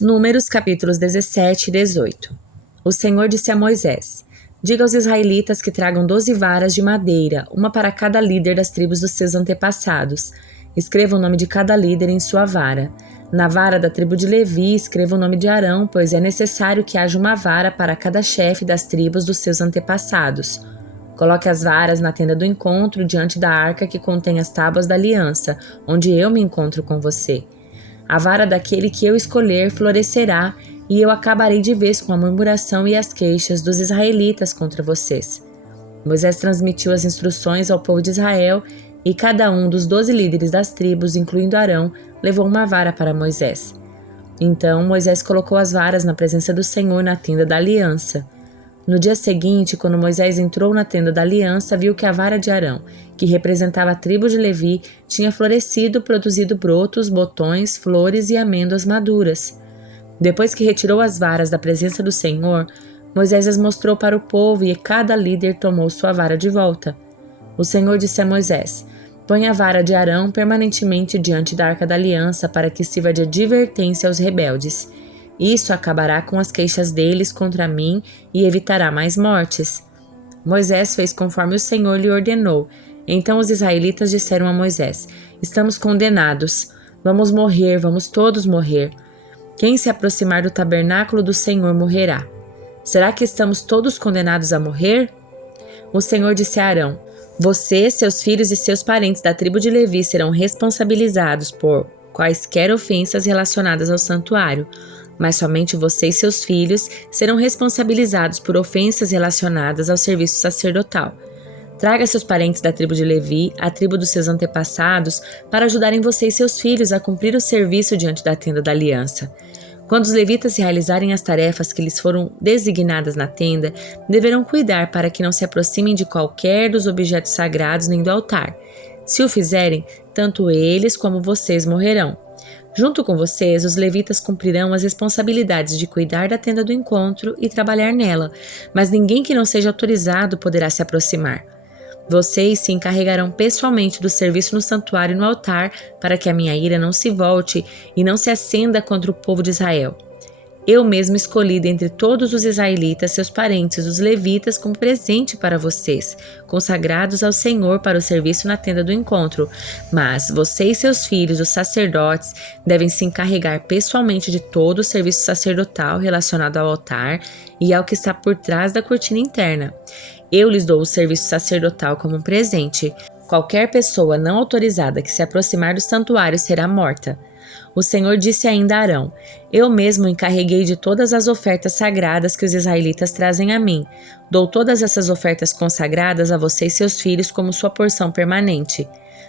Números capítulos 17 e 18. O Senhor disse a Moisés: diga aos israelitas que tragam 12 varas de madeira, uma para cada líder das tribos dos seus antepassados. Escreva o nome de cada líder em sua vara. Na vara da tribo de Levi, escreva o nome de Arão, pois é necessário que haja uma vara para cada chefe das tribos dos seus antepassados. Coloque as varas na tenda do encontro, diante da arca que contém as tábuas da aliança, onde eu me encontro com você. A vara daquele que eu escolher florescerá, e eu acabarei de vez com a murmuração e as queixas dos israelitas contra vocês. Moisés transmitiu as instruções ao povo de Israel, e cada um dos 12 líderes das tribos, incluindo Arão, levou uma vara para Moisés. Então Moisés colocou as varas na presença do Senhor na tenda da aliança. No dia seguinte, quando Moisés entrou na tenda da aliança, viu que a vara de Arão, que representava a tribo de Levi, tinha florescido, produzido brotos, botões, flores e amêndoas maduras. Depois que retirou as varas da presença do Senhor, Moisés as mostrou para o povo e cada líder tomou sua vara de volta. O Senhor disse a Moisés: põe a vara de Arão permanentemente diante da arca da aliança para que sirva de advertência aos rebeldes. Isso acabará com as queixas deles contra mim e evitará mais mortes. Moisés fez conforme o Senhor lhe ordenou. Então os israelitas disseram a Moisés: estamos condenados. Vamos morrer, vamos todos morrer. Quem se aproximar do tabernáculo do Senhor morrerá. Será que estamos todos condenados a morrer? O Senhor disse a Arão: você, seus filhos e seus parentes da tribo de Levi serão responsabilizados por quaisquer ofensas relacionadas ao santuário. Mas somente você e seus filhos serão responsabilizados por ofensas relacionadas ao serviço sacerdotal. Traga seus parentes da tribo de Levi, a tribo dos seus antepassados, para ajudarem você e seus filhos a cumprir o serviço diante da tenda da aliança. Quando os levitas realizarem as tarefas que lhes foram designadas na tenda, deverão cuidar para que não se aproximem de qualquer dos objetos sagrados nem do altar. Se o fizerem, tanto eles como vocês morrerão. Junto com vocês, os levitas cumprirão as responsabilidades de cuidar da tenda do encontro e trabalhar nela, mas ninguém que não seja autorizado poderá se aproximar. Vocês se encarregarão pessoalmente do serviço no santuário e no altar, para que a minha ira não se volte e não se acenda contra o povo de Israel. Eu mesmo escolhi dentre todos os israelitas seus parentes, os levitas, como presente para vocês, consagrados ao Senhor para o serviço na tenda do encontro. Mas você e seus filhos, os sacerdotes, devem se encarregar pessoalmente de todo o serviço sacerdotal relacionado ao altar e ao que está por trás da cortina interna. Eu lhes dou o serviço sacerdotal como um presente. Qualquer pessoa não autorizada que se aproximar do santuário será morta. O Senhor disse ainda a Arão: eu mesmo encarreguei de todas as ofertas sagradas que os israelitas trazem a mim. Dou todas essas ofertas consagradas a você e seus filhos como sua porção permanente.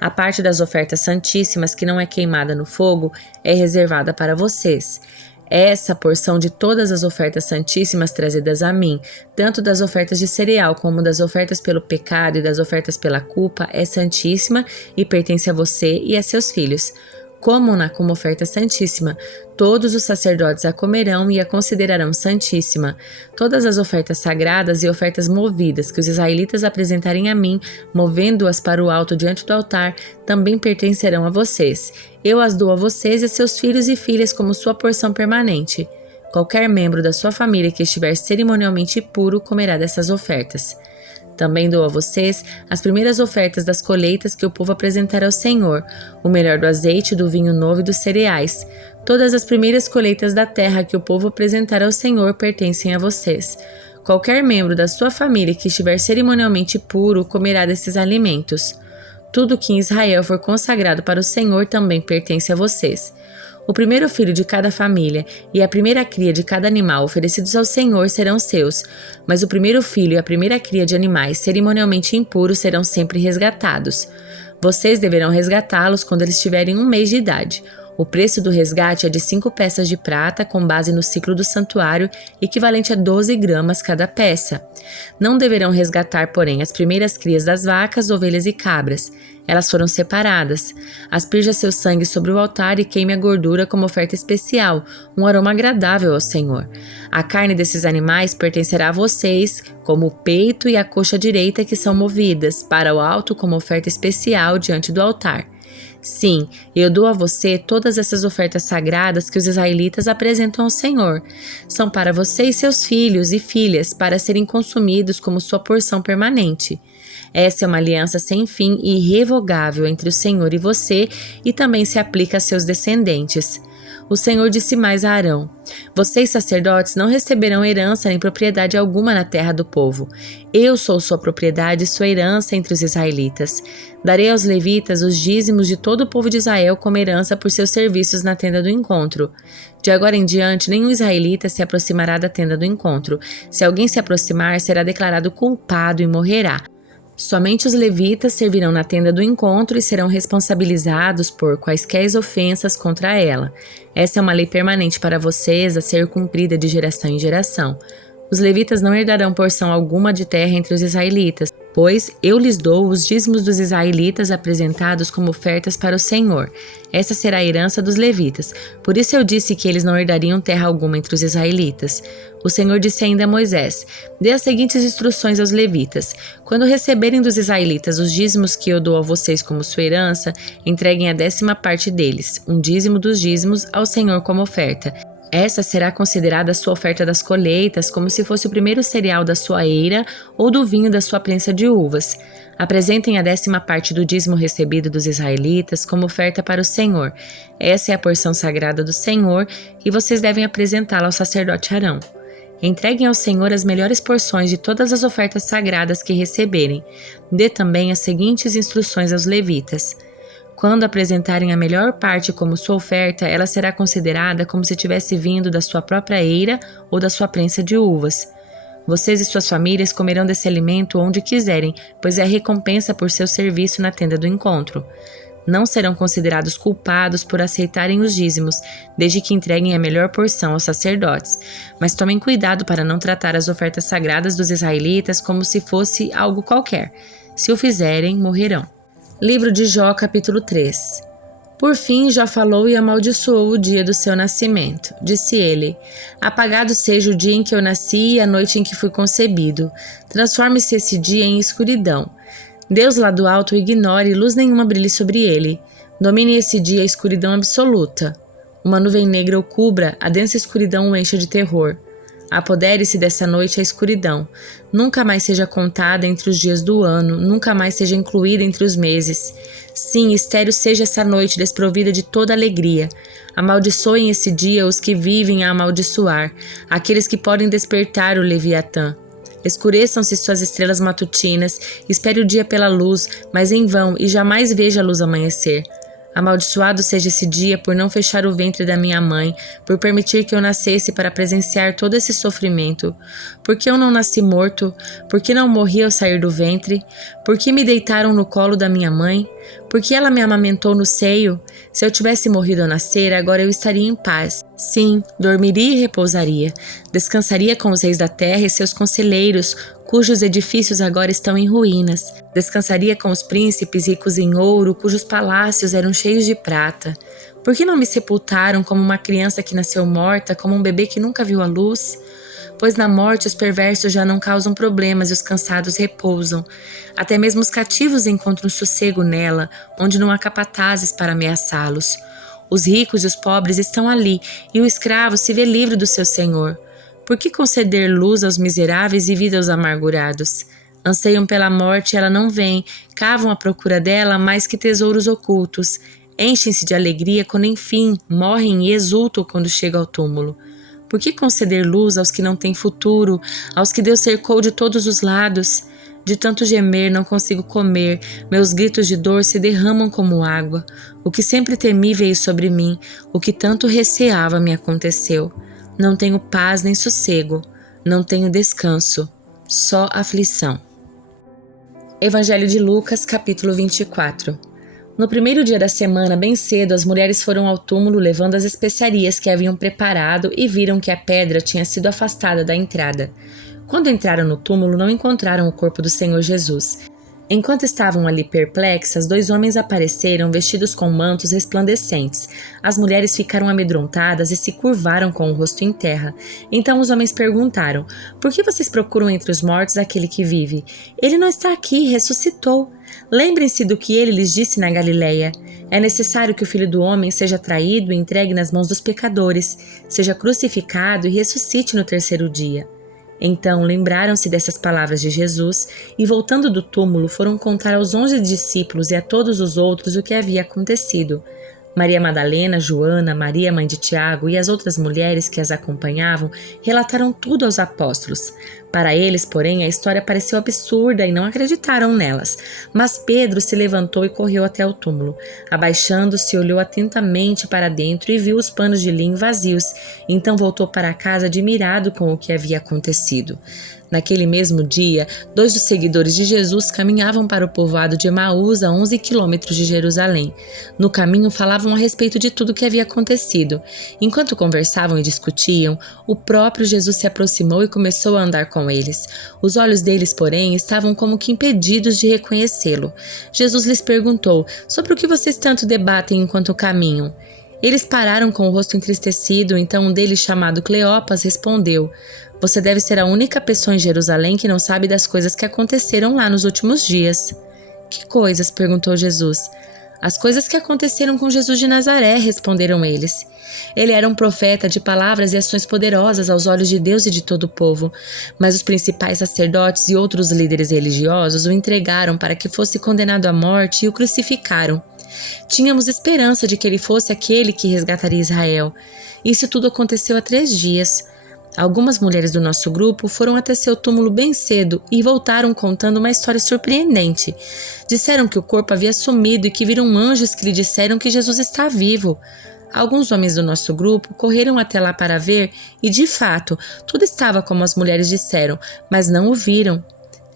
A parte das ofertas santíssimas que não é queimada no fogo é reservada para vocês. Essa porção de todas as ofertas santíssimas trazidas a mim, tanto das ofertas de cereal como das ofertas pelo pecado e das ofertas pela culpa, é santíssima e pertence a você e a seus filhos. Comam-na como oferta santíssima. Todos os sacerdotes a comerão e a considerarão santíssima. Todas as ofertas sagradas e ofertas movidas que os israelitas apresentarem a mim, movendo-as para o alto diante do altar, também pertencerão a vocês. Eu as dou a vocês e a seus filhos e filhas como sua porção permanente. Qualquer membro da sua família que estiver cerimonialmente puro comerá dessas ofertas. Também dou a vocês as primeiras ofertas das colheitas que o povo apresentará ao Senhor, o melhor do azeite, do vinho novo e dos cereais. Todas as primeiras colheitas da terra que o povo apresentará ao Senhor pertencem a vocês. Qualquer membro da sua família que estiver cerimonialmente puro comerá desses alimentos. Tudo que em Israel for consagrado para o Senhor também pertence a vocês. O primeiro filho de cada família e a primeira cria de cada animal oferecidos ao Senhor serão seus, mas o primeiro filho e a primeira cria de animais cerimonialmente impuros serão sempre resgatados. Vocês deverão resgatá-los quando eles tiverem 1 mês de idade. O preço do resgate é de 5 peças de prata, com base no ciclo do santuário, equivalente a 12 gramas cada peça. Não deverão resgatar, porém, as primeiras crias das vacas, ovelhas e cabras. Elas foram separadas. Asperja seu sangue sobre o altar e queime a gordura como oferta especial, um aroma agradável ao Senhor. A carne desses animais pertencerá a vocês, como o peito e a coxa direita que são movidas para o alto como oferta especial diante do altar. Sim, eu dou a você todas essas ofertas sagradas que os israelitas apresentam ao Senhor. São para você e seus filhos e filhas, para serem consumidos como sua porção permanente. Essa é uma aliança sem fim e irrevogável entre o Senhor e você, e também se aplica a seus descendentes. O Senhor disse mais a Arão: Vocês, sacerdotes, não receberão herança nem propriedade alguma na terra do povo. Eu sou sua propriedade e sua herança entre os israelitas. Darei aos levitas os dízimos de todo o povo de Israel como herança por seus serviços na tenda do encontro. De agora em diante, nenhum israelita se aproximará da tenda do encontro. Se alguém se aproximar, será declarado culpado e morrerá. Somente os levitas servirão na tenda do encontro e serão responsabilizados por quaisquer ofensas contra ela. Essa é uma lei permanente para vocês, a ser cumprida de geração em geração. Os levitas não herdarão porção alguma de terra entre os israelitas, pois eu lhes dou os dízimos dos israelitas apresentados como ofertas para o Senhor. Essa será a herança dos levitas. Por isso eu disse que eles não herdariam terra alguma entre os israelitas. O Senhor disse ainda a Moisés: Dê as seguintes instruções aos levitas. Quando receberem dos israelitas os dízimos que eu dou a vocês como sua herança, entreguem a 10ª parte deles, um dízimo dos dízimos, ao Senhor como oferta. Essa será considerada a sua oferta das colheitas, como se fosse o primeiro cereal da sua eira ou do vinho da sua prensa de uvas. Apresentem a 10ª parte do dízimo recebido dos israelitas como oferta para o Senhor. Essa é a porção sagrada do Senhor e vocês devem apresentá-la ao sacerdote Arão. Entreguem ao Senhor as melhores porções de todas as ofertas sagradas que receberem. Dê também as seguintes instruções aos levitas. Quando apresentarem a melhor parte como sua oferta, ela será considerada como se tivesse vindo da sua própria eira ou da sua prensa de uvas. Vocês e suas famílias comerão desse alimento onde quiserem, pois é a recompensa por seu serviço na tenda do encontro. Não serão considerados culpados por aceitarem os dízimos, desde que entreguem a melhor porção aos sacerdotes. Mas tomem cuidado para não tratar as ofertas sagradas dos israelitas como se fosse algo qualquer. Se o fizerem, morrerão. Livro de Jó, capítulo 3. Por fim, Jó falou e amaldiçoou o dia do seu nascimento. Disse ele: Apagado seja o dia em que eu nasci e a noite em que fui concebido. Transforme-se esse dia em escuridão. Deus lá do alto o ignore e luz nenhuma brilhe sobre ele. Domine esse dia a escuridão absoluta. Uma nuvem negra o cubra, a densa escuridão o encha de terror. Apodere-se dessa noite a escuridão. Nunca mais seja contada entre os dias do ano, nunca mais seja incluída entre os meses. Sim, estéril seja essa noite desprovida de toda alegria. Amaldiçoem esse dia os que vivem a amaldiçoar, aqueles que podem despertar o Leviatã. Escureçam-se suas estrelas matutinas, espere o dia pela luz, mas em vão, e jamais veja a luz amanhecer. Amaldiçoado seja esse dia por não fechar o ventre da minha mãe, por permitir que eu nascesse para presenciar todo esse sofrimento. Por que eu não nasci morto? Por que não morri ao sair do ventre? Por que me deitaram no colo da minha mãe? Por que ela me amamentou no seio? Se eu tivesse morrido ao nascer, agora eu estaria em paz. Sim, dormiria e repousaria. Descansaria com os reis da terra e seus conselheiros, cujos edifícios agora estão em ruínas. Descansaria com os príncipes ricos em ouro, cujos palácios eram cheios de prata. Por que não me sepultaram como uma criança que nasceu morta, como um bebê que nunca viu a luz? Pois na morte os perversos já não causam problemas e os cansados repousam. Até mesmo os cativos encontram sossego nela, onde não há capatazes para ameaçá-los. Os ricos e os pobres estão ali, e o escravo se vê livre do seu senhor. Por que conceder luz aos miseráveis e vida aos amargurados? Anseiam pela morte e ela não vem, cavam à procura dela mais que tesouros ocultos. Enchem-se de alegria quando enfim morrem e exultam quando chegam ao túmulo. Por que conceder luz aos que não têm futuro, aos que Deus cercou de todos os lados? De tanto gemer não consigo comer, meus gritos de dor se derramam como água. O que sempre temi veio sobre mim, o que tanto receava me aconteceu. Não tenho paz nem sossego, não tenho descanso, só aflição. Evangelho de Lucas, capítulo 24. No primeiro dia da semana, bem cedo, as mulheres foram ao túmulo levando as especiarias que haviam preparado e viram que a pedra tinha sido afastada da entrada. Quando entraram no túmulo, não encontraram o corpo do Senhor Jesus. Enquanto estavam ali perplexas, 2 homens apareceram vestidos com mantos resplandecentes. As mulheres ficaram amedrontadas e se curvaram com o rosto em terra. Então os homens perguntaram: Por que vocês procuram entre os mortos aquele que vive? Ele não está aqui, ressuscitou. Lembrem-se do que ele lhes disse na Galileia. É necessário que o Filho do Homem seja traído e entregue nas mãos dos pecadores, seja crucificado e ressuscite no terceiro dia. Então lembraram-se dessas palavras de Jesus e, voltando do túmulo, foram contar aos 11 discípulos e a todos os outros o que havia acontecido. Maria Madalena, Joana, Maria, mãe de Tiago, e as outras mulheres que as acompanhavam relataram tudo aos apóstolos. Para eles, porém, a história pareceu absurda e não acreditaram nelas. Mas Pedro se levantou e correu até o túmulo. Abaixando-se, olhou atentamente para dentro e viu os panos de linho vazios. Então voltou para casa admirado com o que havia acontecido. Naquele mesmo dia, 2 dos seguidores de Jesus caminhavam para o povoado de Emaús, a 11 quilômetros de Jerusalém. No caminho falavam a respeito de tudo o que havia acontecido. Enquanto conversavam e discutiam, o próprio Jesus se aproximou e começou a andar com eles. Os olhos deles, porém, estavam como que impedidos de reconhecê-lo. Jesus lhes perguntou: sobre o que vocês tanto debatem enquanto caminham? Eles pararam com o rosto entristecido, então um deles, chamado Cleopas, respondeu: você deve ser a única pessoa em Jerusalém que não sabe das coisas que aconteceram lá nos últimos dias. Que coisas? Perguntou Jesus. As coisas que aconteceram com Jesus de Nazaré, responderam eles. Ele era um profeta de palavras e ações poderosas aos olhos de Deus e de todo o povo, mas os principais sacerdotes e outros líderes religiosos o entregaram para que fosse condenado à morte e o crucificaram. Tínhamos esperança de que ele fosse aquele que resgataria Israel. Isso tudo aconteceu há 3 dias. Algumas mulheres do nosso grupo foram até seu túmulo bem cedo e voltaram contando uma história surpreendente. Disseram que o corpo havia sumido e que viram anjos que lhe disseram que Jesus está vivo. Alguns homens do nosso grupo correram até lá para ver e, de fato, tudo estava como as mulheres disseram, mas não o viram.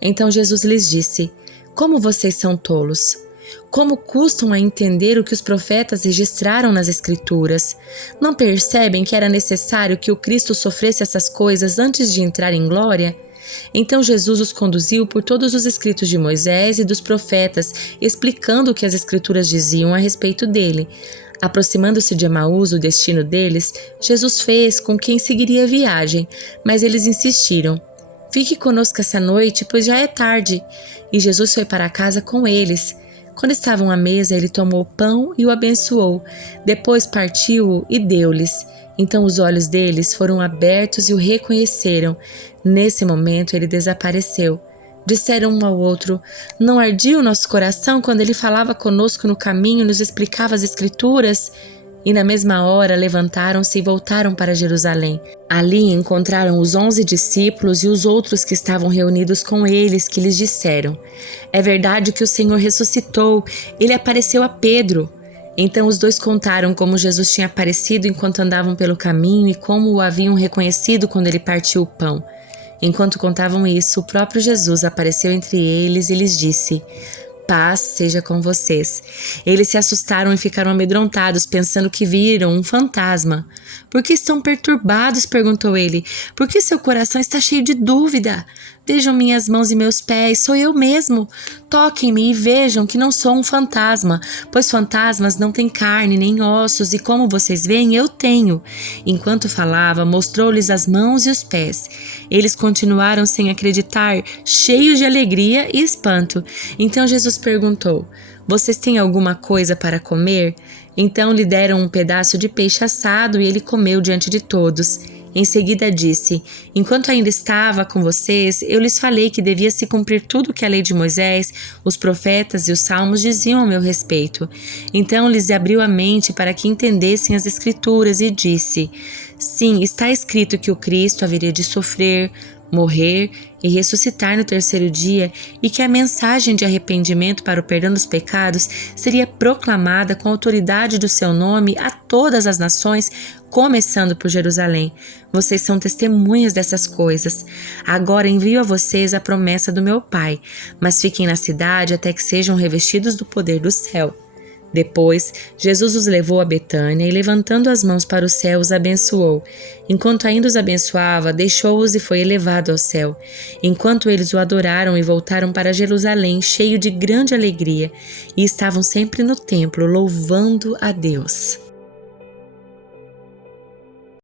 Então Jesus lhes disse: como vocês são tolos! Como custam a entender o que os profetas registraram nas Escrituras? Não percebem que era necessário que o Cristo sofresse essas coisas antes de entrar em glória? Então Jesus os conduziu por todos os escritos de Moisés e dos profetas, explicando o que as Escrituras diziam a respeito dele. Aproximando-se de Emaús, o destino deles, Jesus fez com quem seguiria a viagem, mas eles insistiram: fique conosco essa noite, pois já é tarde. E Jesus foi para casa com eles. Quando estavam à mesa, ele tomou o pão e o abençoou. Depois partiu-o e deu-lhes. Então os olhos deles foram abertos e o reconheceram. Nesse momento ele desapareceu. Disseram um ao outro: não ardia o nosso coração quando ele falava conosco no caminho e nos explicava as Escrituras? E na mesma hora levantaram-se e voltaram para Jerusalém. Ali encontraram os 11 discípulos e os outros que estavam reunidos com eles, que lhes disseram: é verdade que o Senhor ressuscitou, ele apareceu a Pedro. Então os 2 contaram como Jesus tinha aparecido enquanto andavam pelo caminho e como o haviam reconhecido quando ele partiu o pão. Enquanto contavam isso, o próprio Jesus apareceu entre eles e lhes disse: paz seja com vocês. Eles se assustaram e ficaram amedrontados, pensando que viram um fantasma. Por que estão perturbados? Perguntou ele. Por que seu coração está cheio de dúvida? Vejam minhas mãos e meus pés, sou eu mesmo. Toquem-me e vejam que não sou um fantasma, pois fantasmas não têm carne nem ossos e, como vocês veem, eu tenho. Enquanto falava, mostrou-lhes as mãos e os pés. Eles continuaram sem acreditar, cheios de alegria e espanto. Então Jesus perguntou: vocês têm alguma coisa para comer? Então lhe deram um pedaço de peixe assado e ele comeu diante de todos. Em seguida disse: enquanto ainda estava com vocês, eu lhes falei que devia se cumprir tudo o que a lei de Moisés, os profetas e os salmos diziam a meu respeito. Então lhes abriu a mente para que entendessem as Escrituras e disse: sim, está escrito que o Cristo haveria de sofrer, morrer e ressuscitar no terceiro dia, e que a mensagem de arrependimento para o perdão dos pecados seria proclamada com a autoridade do seu nome a todas as nações, começando por Jerusalém. Vocês são testemunhas dessas coisas. Agora envio a vocês a promessa do meu Pai, mas fiquem na cidade até que sejam revestidos do poder do céu. Depois, Jesus os levou a Betânia e, levantando as mãos para o céu, os abençoou. Enquanto ainda os abençoava, deixou-os e foi elevado ao céu. Enquanto eles o adoraram e voltaram para Jerusalém, cheio de grande alegria, e estavam sempre no templo, louvando a Deus.